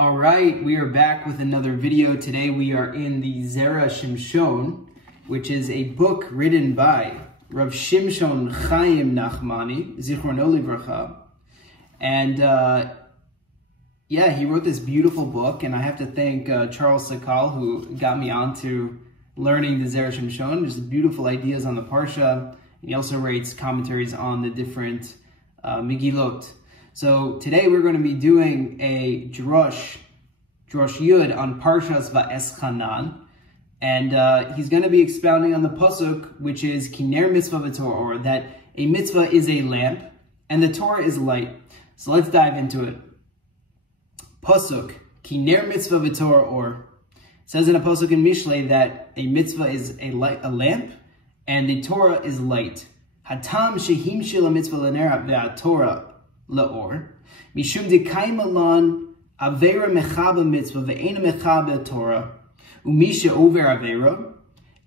All right, we are back with another video. Today we are in the Zera Shimshon, which is a book written by Rabbi Shimshon Chaim Niftar, Zichrono Livracha. And he wrote this beautiful book, and I have to thank Charles Sakal, who got me onto learning the Zera Shimshon. There's beautiful ideas on the Parsha. He also writes commentaries on the different Megillot. So today we're going to be doing a Drush Yud on Parshas Va'eschanan, and he's going to be expounding on the pasuk, which is Kiner Mitzvah v'Torah, or that a mitzvah is a lamp and the Torah is light. So let's dive into it. Pasuk Kiner Mitzvah v'Torah, or it says in a pasuk in Mishlei that a mitzvah is a lamp and the Torah is light. Hatam shehim shel mitzvah l'ner ve'atorah la'or, mishum dekayim alon avera mechaba mitzvah ve'ena mechaba Torah, umisha over avera,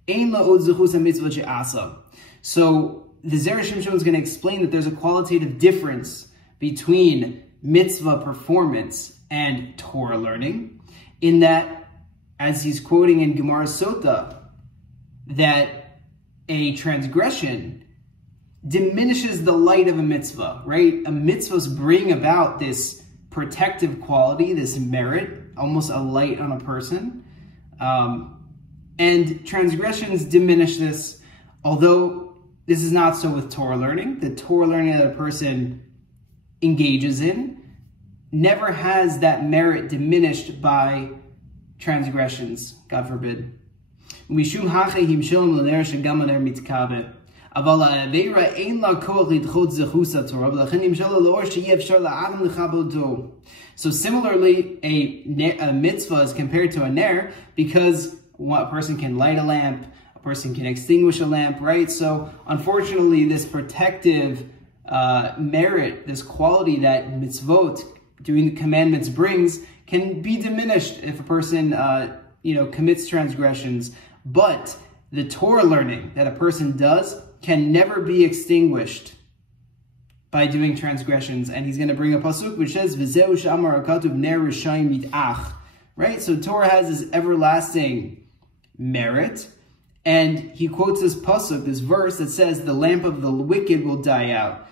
ein la'od zechus mitzvah she'asa. So the Zera Shimshon is going to explain that there's a qualitative difference between mitzvah performance and Torah learning, in that, as he's quoting in Gemara Sota, that a transgression diminishes the light of a mitzvah, right? A mitzvahs bring about this protective quality, this merit, almost a light on a person. And transgressions diminish this, although this is not so with Torah learning. The Torah learning that a person engages in never has that merit diminished by transgressions, God forbid. Mishum ha-Ḥayyim shilom l'ner shegam l'ner mitkabeh. So similarly, a mitzvah is compared to a ner because a person can light a lamp, a person can extinguish a lamp, right? So unfortunately, this protective merit, this quality that mitzvot, doing the commandments, brings, can be diminished if a person commits transgressions. But the Torah learning that a person does can never be extinguished by doing transgressions. And he's going to bring a pasuk which says, V'zeu she'amar hakatuv ner rishayim yit'ach. Right? So Torah has this everlasting merit. And he quotes this pasuk, this verse that says, the lamp of the wicked will die out.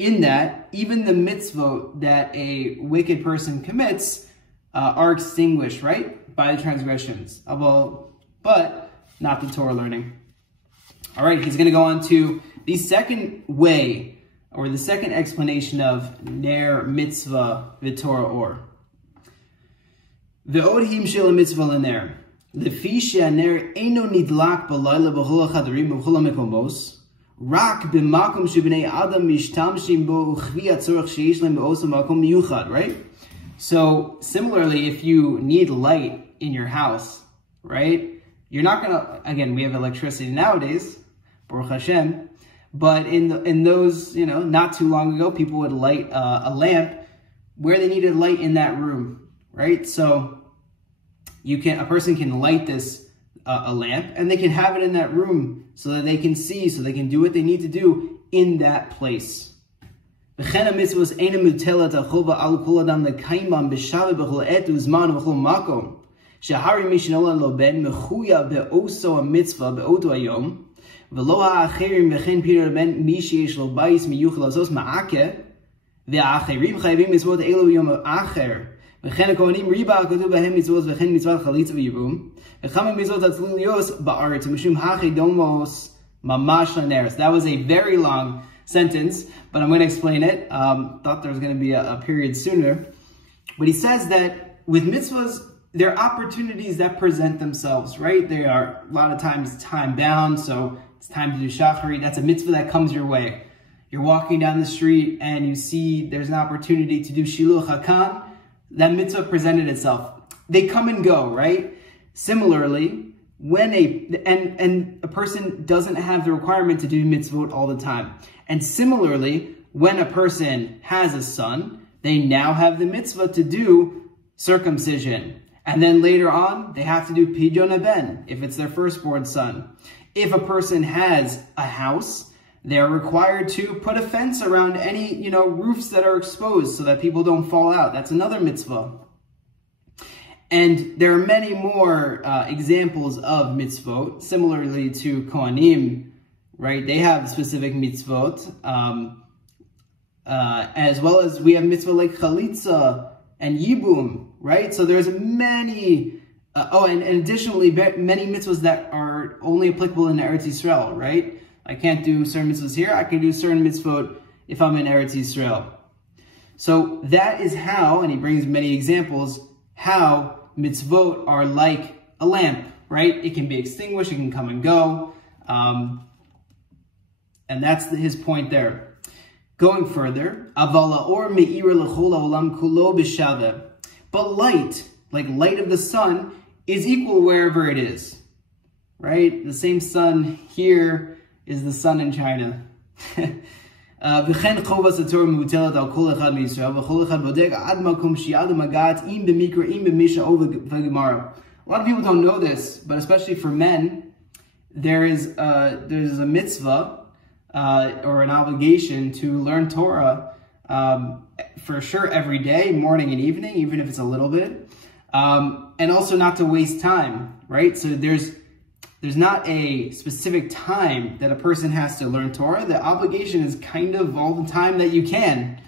In that, even the mitzvah that a wicked person commits are extinguished, right? By the transgressions. But not the Torah learning. All right, he's going to go on to the second way, or the second explanation of ner mitzvah v'Torah or. Ve'od him shel mitzvah l'ner. Lefi she'aner eino nidlak b'layla b'chol ha'chadarim b'chol ha'mekomos, rak b'makom shebnei adam mishtamshim bo uchvi hatzorach sheyesh lehem be'osa makom miyuchad, right? So, similarly, if you need light in your house, right? You're not going to, again, we have electricity nowadays, Baruch Hashem, but in those, not too long ago, people would light a lamp where they needed light in that room, right? So a person can light this, a lamp, and they can have it in that room so that they can see, so they can do what they need to do in that place. Shahari Mishnola Loben Mechuya Beoso a mitzvah Beoto Ayom, Veloha Acherim Bechin Peter Ben Mishish Lobais Miyuchlazos Maake, the Acherim Chayvim is what Elo Yom Acher, Bechen Kohanim Riba Kotu Behem Mitzvot Bechen Mitzvah Chalitza V'Yibum, Bechama Mitzvot Atzlilios Ba'aret Mishum Hache Domos Mamash Laneres. That was a very long sentence, but I'm going to explain it. Thought there was going to be a period sooner. But he says that with mitzvahs, there are opportunities that present themselves, right? They are a lot of times time-bound, so it's time to do shachari. That's a mitzvah that comes your way. You're walking down the street and you see there's an opportunity to do shiluch hakan. That mitzvah presented itself. They come and go, right? Similarly, when a person doesn't have the requirement to do mitzvot all the time. And similarly, when a person has a son, they now have the mitzvah to do circumcision. And then later on, they have to do pidyon haben, if it's their firstborn son. If a person has a house, they're required to put a fence around any, roofs that are exposed so that people don't fall out. That's another mitzvah. And there are many more examples of mitzvot, similarly to Kohanim, right? They have specific mitzvot, as well as we have mitzvah like chalitza and yibum, right? So there's many, and additionally, many mitzvahs that are only applicable in Eretz Yisrael, right? I can't do certain mitzvahs here. I can do certain mitzvot if I'm in Eretz Yisrael. So that is how, and he brings many examples, how mitzvot are like a lamp, right? It can be extinguished, it can come and go. And that's his point there. Going further, but light, like light of the sun, is equal wherever it is, right? The same sun here is the sun in China. A lot of people don't know this, but especially for men, there's a mitzvah or an obligation to learn Torah for sure every day, morning and evening, even if it's a little bit, and also not to waste time, right? So there's not a specific time that a person has to learn Torah. The obligation is kind of all the time that you can,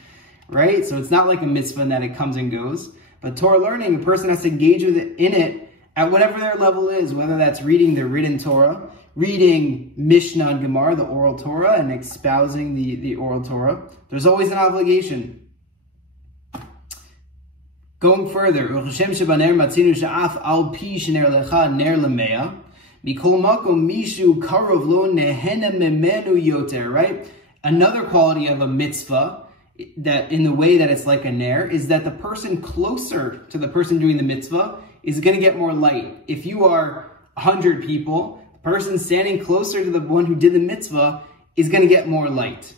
right? So it's not like a mitzvah in that it comes and goes. But Torah learning, a person has to engage in it at whatever their level is, whether that's reading the written Torah, reading Mishnah and Gemara, the oral Torah, and espousing the oral Torah. There's always an obligation. Going further, right? Another quality of a mitzvah, that in the way that it's like a ner, is that the person closer to the person doing the mitzvah is going to get more light. If you are 100 people, the person standing closer to the one who did the mitzvah is going to get more light.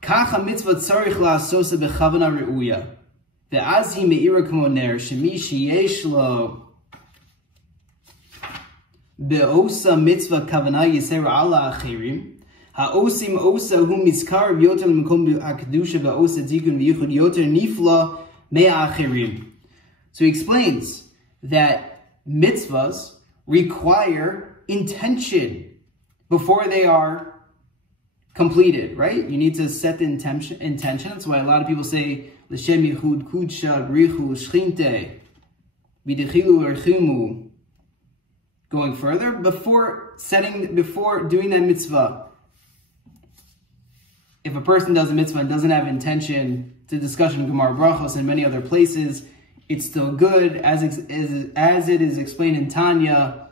Kacha mitzvah tzarich la'asosa bechavana re'uya. Ve'az hi me'ira k'mo ner, shemi sheyesh lo be'osa mitzvah kavana yisera ala achirim, ha'osim osa hu mizkar yoter l'mekom ha'Kedushah ve'osa tikun v'yichud yoter nifla me'a achirim. So he explains that mitzvahs require intention before they are completed, right? You need to set the intention. That's why a lot of people say, L'shem yichud kudsha brichu shchinte v'dechilu erchimu. Going further, before doing that mitzvah, if a person does a mitzvah and doesn't have intention, to discussion in Gemara Brachos and many other places, it's still good, as it is explained in Tanya.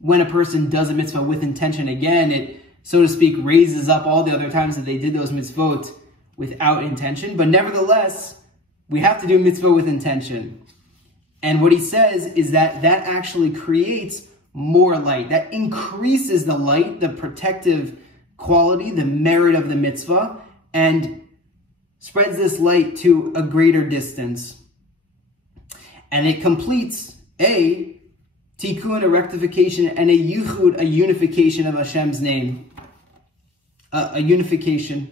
When a person does a mitzvah with intention, again, it, so to speak, raises up all the other times that they did those mitzvot without intention. But nevertheless, we have to do mitzvah with intention. And what he says is that that actually creates more light. That increases the light, the protective quality, the merit of the mitzvah, and spreads this light to a greater distance. And it completes a tikkun, a rectification, and a yichud, a unification of Hashem's name. A unification.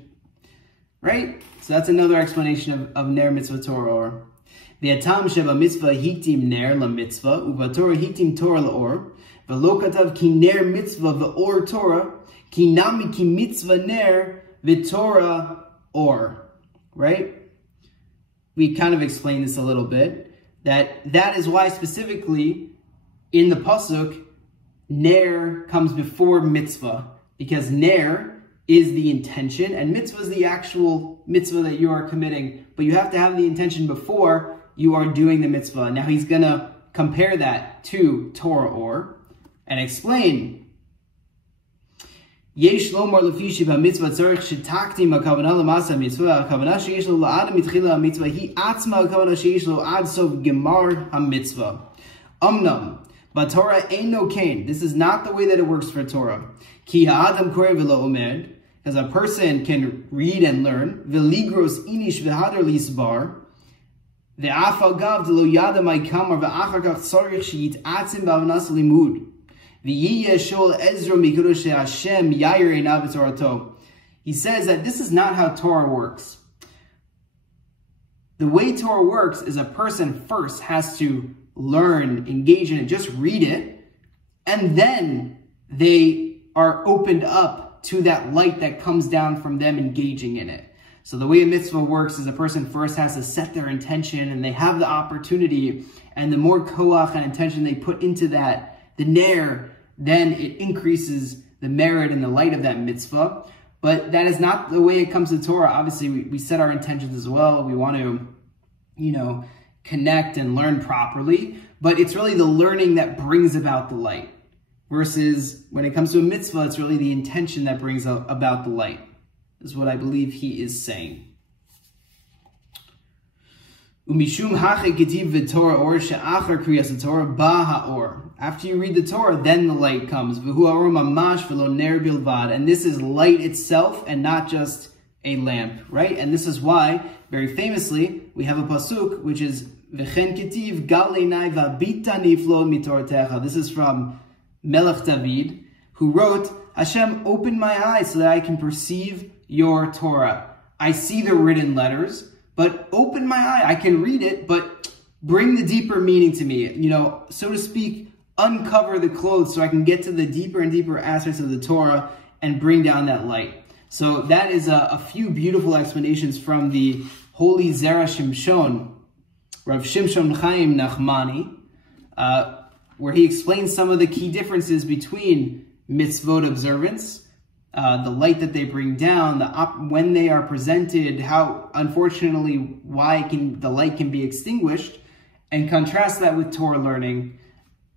Right? So that's another explanation of ner mitzvah Torah. The atam sheba mitzvah hitim ner la mitzvah, uva Torah hitim Torah la or, v'lo katav ki ner mitzvah v'or Torah, ki nami ki mitzvah ner v'Torah or. Right? We kind of explained this a little bit. That is why specifically in the pasuk, ner comes before mitzvah, because ner is the intention and mitzvah is the actual mitzvah that you are committing, but you have to have the intention before you are doing the mitzvah. Now he's going to compare that to Torah or and explain. Yesh lomar lefishi b'mitzvah tzarich shetakti ma'kavana l'masa mitzvah ha'kavana sheyesh lo la'adam mitchila ha'mitzvah hi atzma ha'kavana sheyesh lo ad sof gemar ha'mitzvah. But Torah ain't no kain. This is not the way that it works for Torah. Ki ha'adam koreh v'lo omed, because a person can read and learn. V'ligros inish v'hadar lisbar. Ve'af agav d'lo yada ma'kamar ve'achar kach tzarich sheyit atzim b'avanas limud. He says that this is not how Torah works. the way Torah works is a person first has to learn, engage in it, just read it, and then they are opened up to that light that comes down from them engaging in it. So the way a mitzvah works is a person first has to set their intention, and they have the opportunity, and the more koach and intention they put into that, the ner, then it increases the merit and the light of that mitzvah. But that is not the way it comes to Torah. Obviously, we set our intentions as well. We want to, connect and learn properly. But it's really the learning that brings about the light. Versus when it comes to a mitzvah, it's really the intention that brings about the light, is what I believe he is saying. Umishum hache ketiv v'Torah or she'achar kriyas Torah ba ha'or. After you read the Torah, then the light comes. V'hu ha'or mamash v'lo ner bilvad. And this is light itself and not just a lamp, right? And this is why, very famously, we have a pasuk which is v'chen ketiv gal einai v'abita niflo mitoratecha. This is from Melech David, who wrote, Hashem, open my eyes so that I can perceive your Torah. I see the written letters, but open my eye. I can read it, but bring the deeper meaning to me. So to speak, uncover the clothes so I can get to the deeper and deeper aspects of the Torah and bring down that light. So that is a few beautiful explanations from the holy Zera Shimshon, Rabbi Shimshon Chaim Nachmani, where he explains some of the key differences between mitzvot observance, the light that they bring down, when they are presented, how, unfortunately, the light can be extinguished, and contrast that with Torah learning,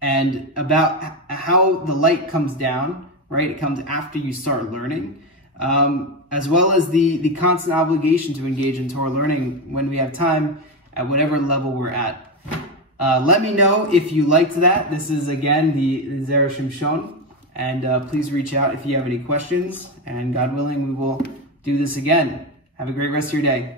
and about how the light comes down, right? It comes after you start learning, as well as the constant obligation to engage in Torah learning when we have time, at whatever level we're at. Let me know if you liked that. This is, again, the Zera Shimshon. And please reach out if you have any questions. And God willing, we will do this again. Have a great rest of your day.